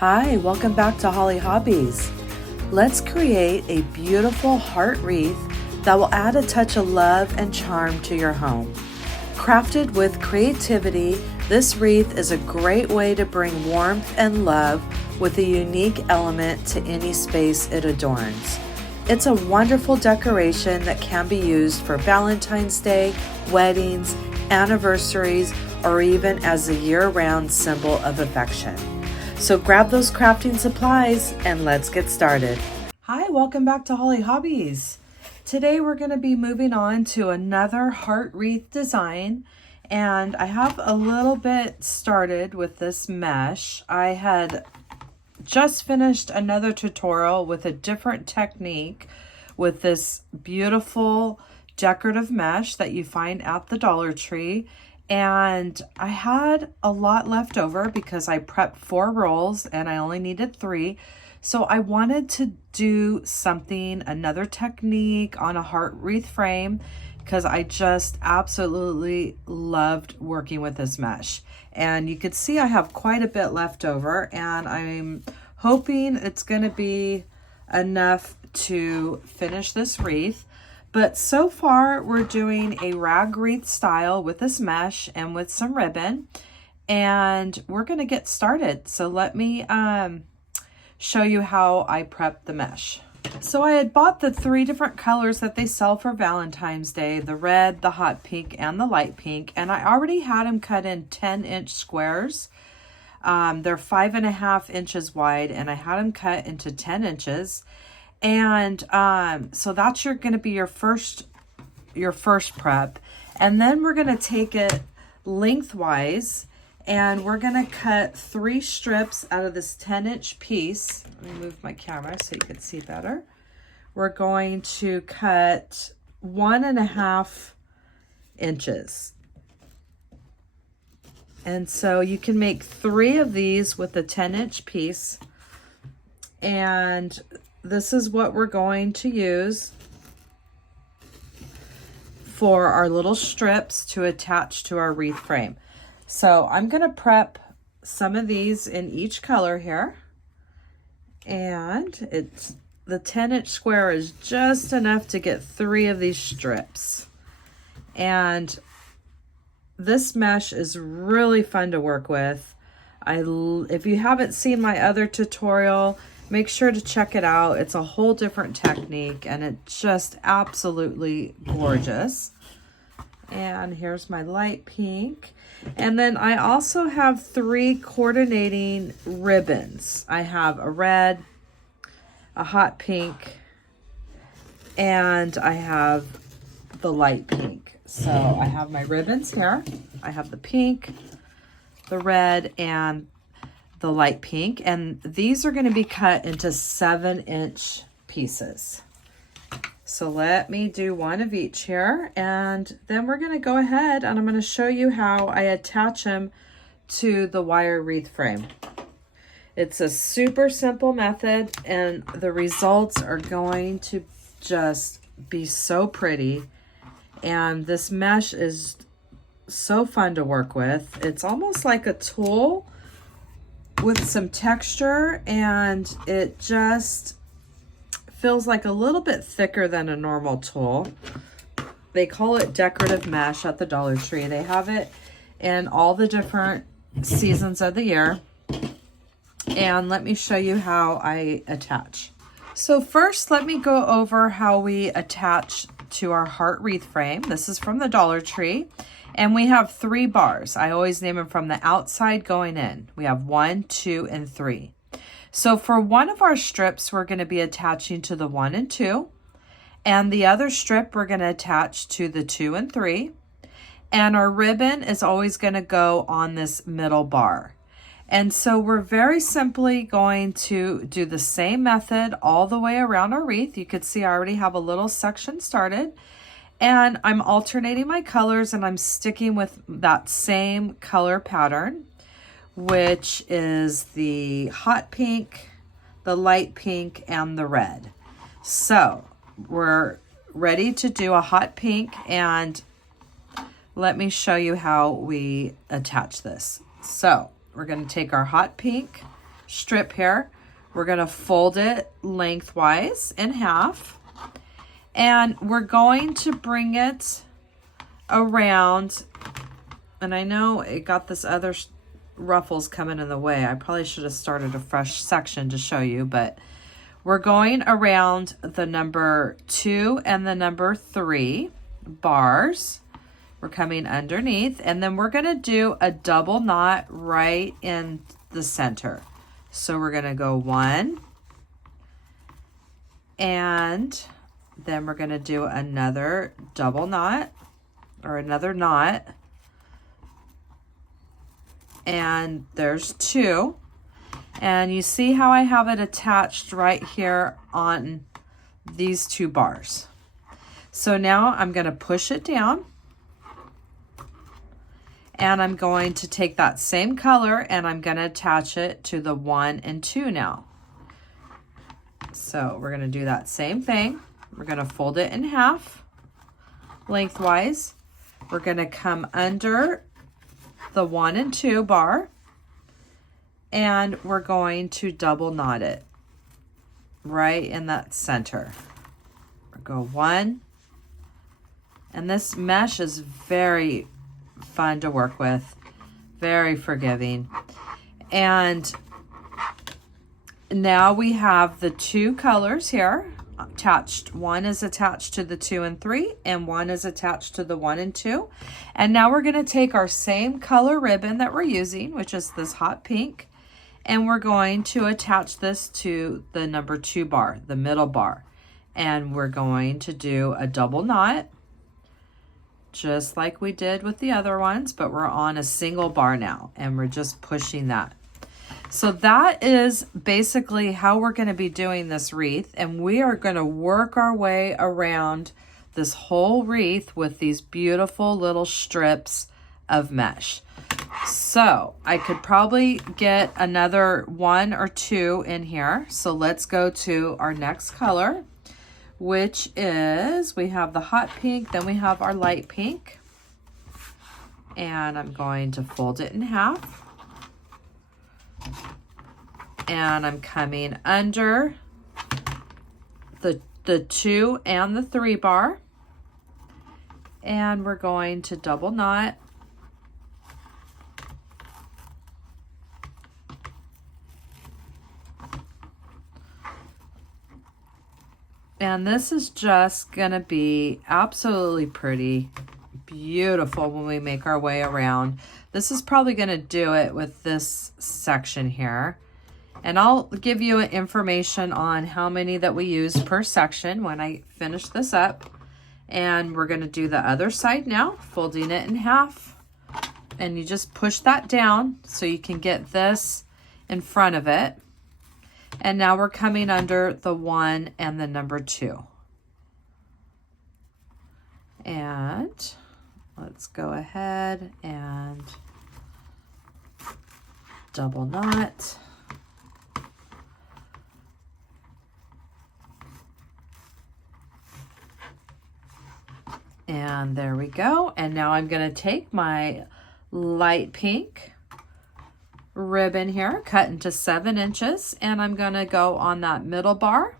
Hi, welcome back to Hollie Hobbies. Let's create a beautiful heart wreath that will add a touch of love and charm to your home. Crafted with creativity, this wreath is a great way to bring warmth and love with a unique element to any space it adorns. It's a wonderful decoration that can be used for Valentine's Day, weddings, anniversaries, or even as a year-round symbol of affection. So grab those crafting supplies and let's get started. Hi, welcome back to Hollie Hobbies. Today we're going to be moving on to another heart wreath design, and I have a little bit started with this mesh. I had just finished another tutorial with a different technique with this beautiful decorative mesh that you find at the Dollar Tree. And I had a lot left over because I prepped 4 rolls and I only needed 3. So I wanted to do something, another technique on a heart wreath frame, because I just absolutely loved working with this mesh. And you could see I have quite a bit left over, and I'm hoping it's going to be enough to finish this wreath. But so far, we're doing a rag wreath style with this mesh and with some ribbon, and we're going to get started. So let me show you how I prepped the mesh. So I had bought the 3 different colors that they sell for Valentine's Day, the red, the hot pink, and the light pink, and I already had them cut in 10-inch squares. They're 5.5 inches wide, and I had them cut into 10 inches. And so that's going to be your first prep, and then we're going to take it lengthwise, and we're going to cut 3 strips out of this 10-inch piece. Let me move my camera so you can see better. We're going to cut 1.5 inches, and so you can make 3 of these with a 10-inch piece, and this is what we're going to use for our little strips to attach to our wreath frame. So I'm going to prep some of these in each color here. And the 10-inch square is just enough to get 3 of these strips. And this mesh is really fun to work with. If you haven't seen my other tutorial, make sure to check it out. It's a whole different technique, and it's just absolutely gorgeous. And here's my light pink. And then I also have 3 coordinating ribbons. I have a red, a hot pink, and I have the light pink. So I have my ribbons here. I have the pink, the red, and the light pink, and these are going to be cut into 7-inch pieces. So let me do 1 of each here, and then we're going to go ahead and I'm going to show you how I attach them to the wire wreath frame. It's a super simple method, and the results are going to just be so pretty, and this mesh is so fun to work with. It's almost like a tool with some texture, and it just feels like a little bit thicker than a normal tool. They call it decorative mesh at the Dollar Tree. They have it in all the different seasons of the year. And let me show you how I attach. So first, let me go over how we attach to our heart wreath frame. This is from the Dollar Tree. And we have 3 bars. I always name them from the outside going in. We have 1, 2, and 3. So for one of our strips, we're going to be attaching to the 1 and 2. And the other strip, we're going to attach to the 2 and 3. And our ribbon is always going to go on this middle bar. And so we're very simply going to do the same method all the way around our wreath. You could see I already have a little section started. And I'm alternating my colors, and I'm sticking with that same color pattern, which is the hot pink, the light pink, and the red. So we're ready to do a hot pink, and let me show you how we attach this. So we're going to take our hot pink, strip here. We're going to fold it lengthwise in half. And we're going to bring it around. And I know it got this other ruffles coming in the way. I probably should have started a fresh section to show you, but we're going around the number 2 and the number 3 bars. We're coming underneath, and then we're going to do a double knot right in the center. So we're going to go 1, and then we're going to do another double knot, or another knot. And there's 2. And you see how I have it attached right here on these 2 bars. So now I'm going to push it down. And I'm going to take that same color and I'm going to attach it to the 1 and 2 now. So we're going to do that same thing. We're going to fold it in half lengthwise. We're going to come under the 1 and 2 bar, and we're going to double knot it right in that center. Go 1, and this mesh is very fun to work with, very forgiving. And now we have the 2 colors here attached. 1 is attached to the 2 and 3, and 1 is attached to the 1 and 2. And now we're going to take our same color ribbon that we're using, which is this hot pink, and we're going to attach this to the number 2 bar, the middle bar. And we're going to do a double knot, just like we did with the other ones, but we're on a single bar now, and we're just pushing that. So that is basically how we're going to be doing this wreath, and we are going to work our way around this whole wreath with these beautiful little strips of mesh. So I could probably get another 1 or 2 in here. So let's go to our next color, which is, we have the hot pink, then we have our light pink. And I'm going to fold it in half. And I'm coming under the 2 and the 3 bar. And we're going to double knot. And this is just gonna be absolutely pretty, beautiful when we make our way around. This is probably gonna do it with this section here. And I'll give you information on how many that we use per section when I finish this up. And we're gonna do the other side now, folding it in half. And you just push that down so you can get this in front of it. And now we're coming under the 1 and the number 2. And let's go ahead and double knot. And there we go. And now I'm going to take my light pink ribbon here, cut into 7 inches, and I'm going to go on that middle bar.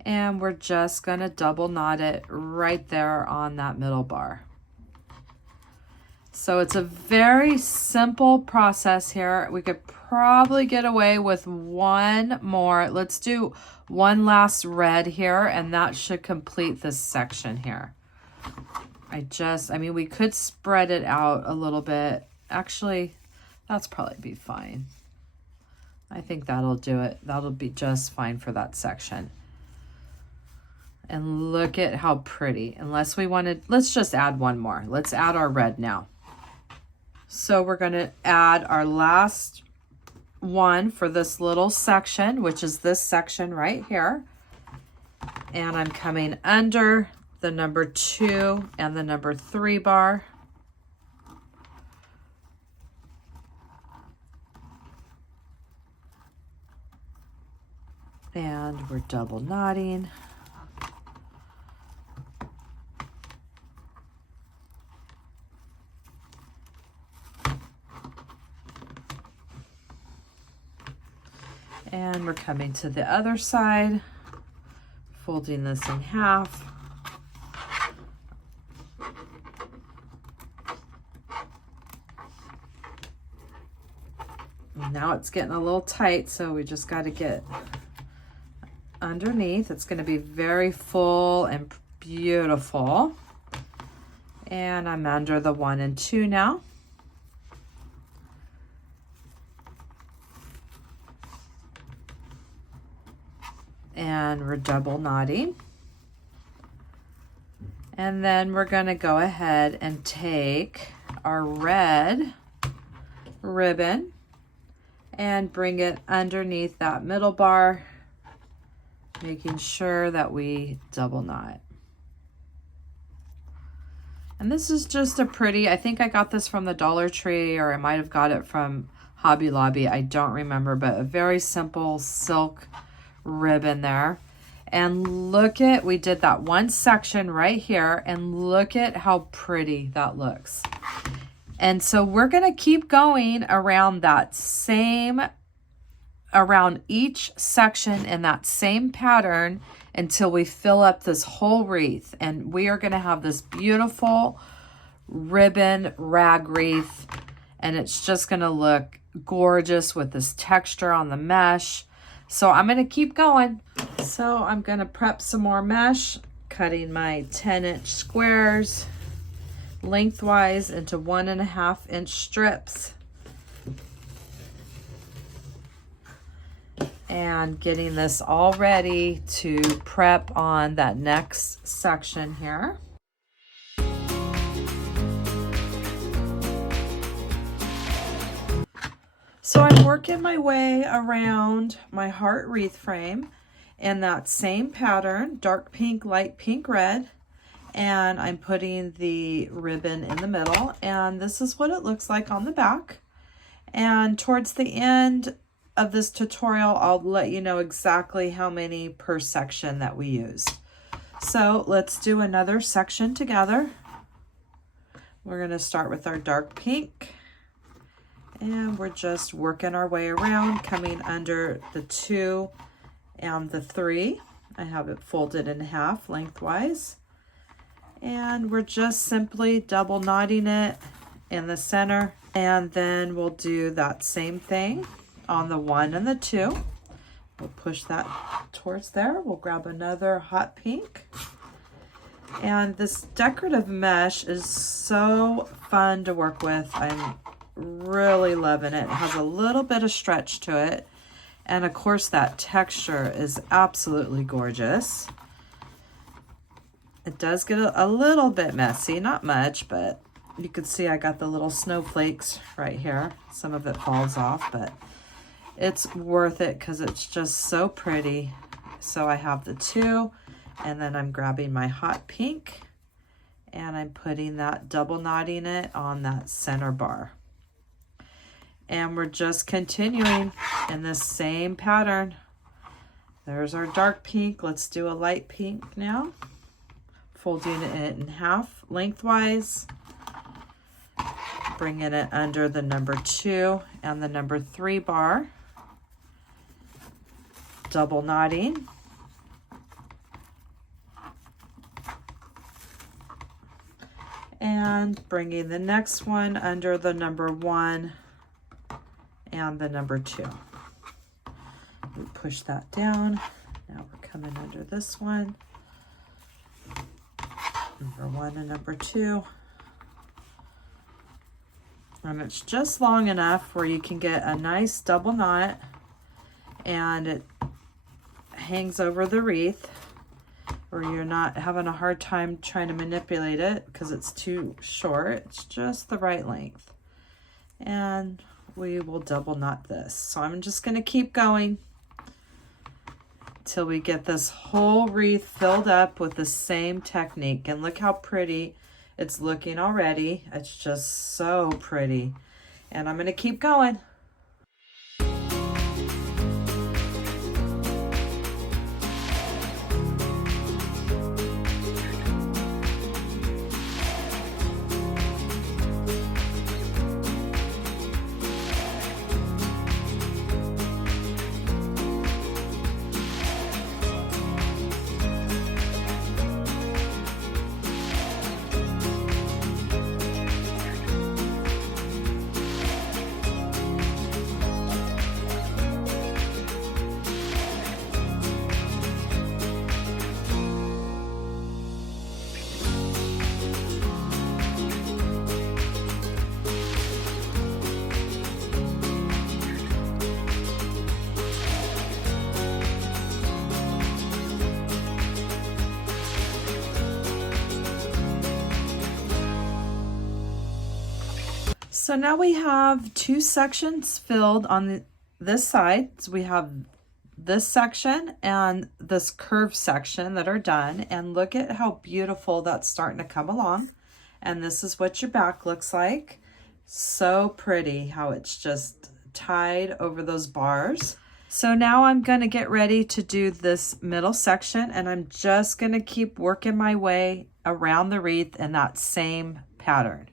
And we're just going to double knot it right there on that middle bar. So it's a very simple process here. We could probably get away with 1 more. Let's do 1 last red here, and that should complete this section here. I mean, we could spread it out a little bit. Actually, that's probably be fine. I think that'll do it. That'll be just fine for that section. And look at how pretty. Unless we wanted, let's just add 1 more. Let's add our red now. So we're going to add our last one for this little section, which is this section right here. And I'm coming under the number 2 and the number 3 bar. And we're double knotting. And we're coming to the other side, folding this in half. Now it's getting a little tight, so we just got to get underneath. It's going to be very full and beautiful. And I'm under the 1 and 2 now. And we're double knotting. And then we're going to go ahead and take our red ribbon and bring it underneath that middle bar, making sure that we double knot. And this is just a pretty, I think I got this from the Dollar Tree, or I might have got it from Hobby Lobby, I don't remember, but a very simple silk ribbon there. And look at, we did that one section right here, and look at how pretty that looks. And so we're going to keep going around that same, around each section in that same pattern until we fill up this whole wreath. And we are going to have this beautiful ribbon rag wreath, and it's just going to look gorgeous with this texture on the mesh. So I'm going to keep going. So I'm going to prep some more mesh, cutting my 10-inch squares lengthwise into 1.5-inch strips, and getting this all ready to prep on that next section here. So I'm working my way around my heart wreath frame in that same pattern, dark pink, light pink, red. And I'm putting the ribbon in the middle, and this is what it looks like on the back. And towards the end of this tutorial, I'll let you know exactly how many per section that we use. So let's do another section together. We're going to start with our dark pink, and we're just working our way around, coming under the 2 and the 3. I have it folded in half lengthwise. And we're just simply double knotting it in the center. And then we'll do that same thing on the 1 and the 2. We'll push that towards there. We'll grab another hot pink. And this decorative mesh is so fun to work with. I'm really loving it. It has a little bit of stretch to it. And of course that texture is absolutely gorgeous. It does get a little bit messy, not much, but you can see I got the little snowflakes right here. Some of it falls off, but it's worth it because it's just so pretty. So I have the 2, and then I'm grabbing my hot pink, and I'm putting that, double knotting it on that center bar. And we're just continuing in this same pattern. There's our dark pink. Let's do a light pink now. Folding it in half lengthwise, bringing it under the number 2 and the number 3 bar, double knotting, and bringing the next one under the number 1 and the number 2. We push that down. Now we're coming under this one. Number 1 and number 2. And it's just long enough where you can get a nice double knot, and it hangs over the wreath, or you're not having a hard time trying to manipulate it because it's too short. It's just the right length. And we will double knot this. So I'm just going to keep going till we get this whole wreath filled up with the same technique. And look how pretty it's looking already. It's just so pretty. And I'm going to keep going. So now we have 2 sections filled on this side. So we have this section and this curved section that are done. And look at how beautiful that's starting to come along. And this is what your back looks like. So pretty how it's just tied over those bars. So now I'm going to get ready to do this middle section, and I'm just going to keep working my way around the wreath in that same pattern.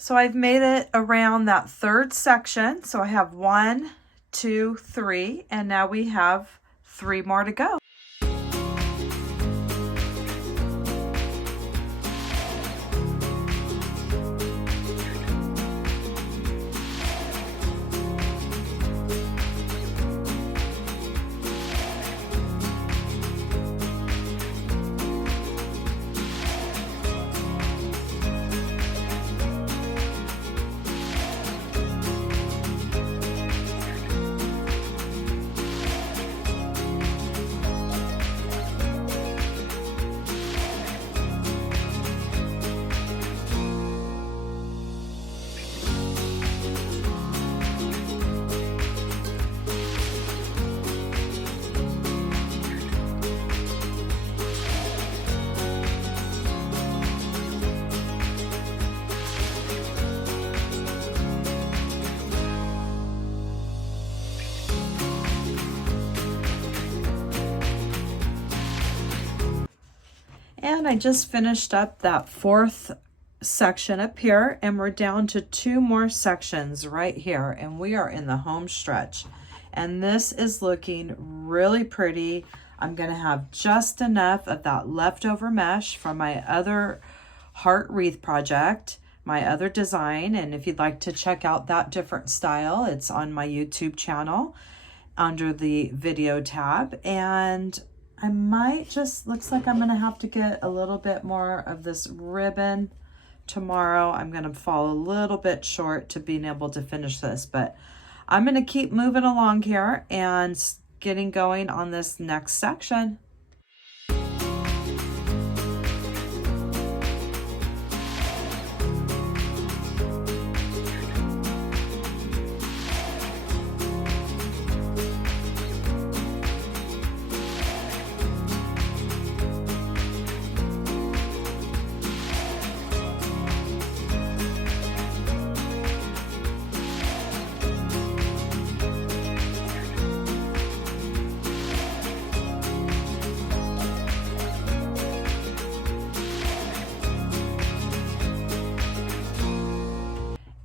So I've made it around that 3rd section. So I have 1, 2, 3, and now we have 3 more to go. And I just finished up that 4th section up here, and we're down to 2 more sections right here, and we are in the home stretch. And this is looking really pretty. I'm going to have just enough of that leftover mesh from my other heart wreath project, my other design. And if you'd like to check out that different style, it's on my YouTube channel under the video tab. And I might just, looks like I'm going to have to get a little bit more of this ribbon tomorrow. I'm going to fall a little bit short to being able to finish this, but I'm going to keep moving along here and getting going on this next section.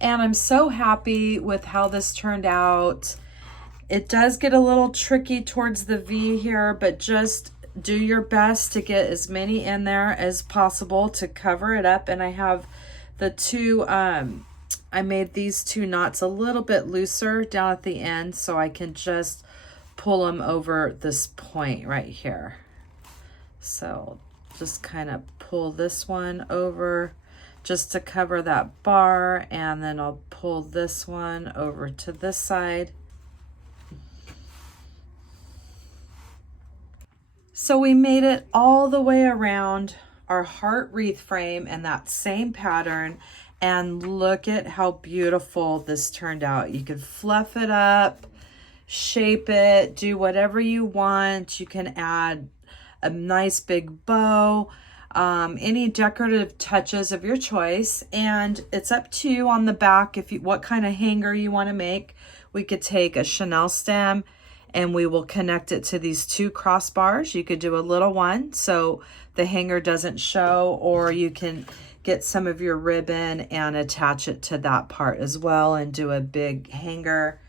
And I'm so happy with how this turned out. It does get a little tricky towards the V here, but just do your best to get as many in there as possible to cover it up. And I have the 2, I made these 2 knots a little bit looser down at the end so I can just pull them over this point right here. So just kind of pull this one over just to cover that bar, and then I'll pull this one over to this side. So we made it all the way around our heart wreath frame in that same pattern, and look at how beautiful this turned out. You could fluff it up, shape it, do whatever you want. You can add a nice big bow, any decorative touches of your choice, and it's up to you on the back if you, what kind of hanger you want to make. We could take a Chanel stem and we will connect it to these 2 crossbars. You could do a little one so the hanger doesn't show, or you can get some of your ribbon and attach it to that part as well and do a big hanger.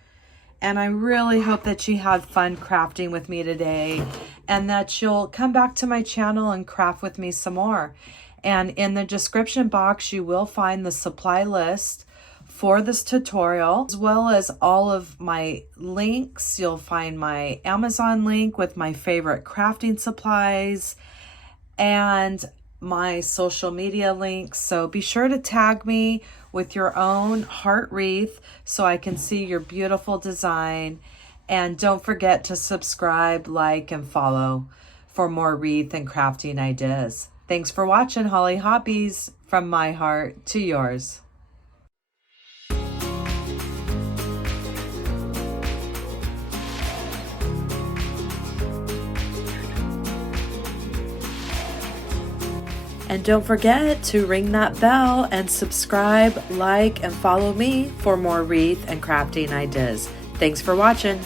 And I really hope that you had fun crafting with me today, and that you'll come back to my channel and craft with me some more. And in the description box, you will find the supply list for this tutorial, as well as all of my links. You'll find my Amazon link with my favorite crafting supplies and my social media links. So be sure to tag me with your own heart wreath so I can see your beautiful design. And don't forget to subscribe, like, and follow for more wreath and crafting ideas. Thanks for watching Hollie Hobbies, from my heart to yours. And don't forget to ring that bell and subscribe, like, and follow me for more wreath and crafting ideas. Thanks for watching.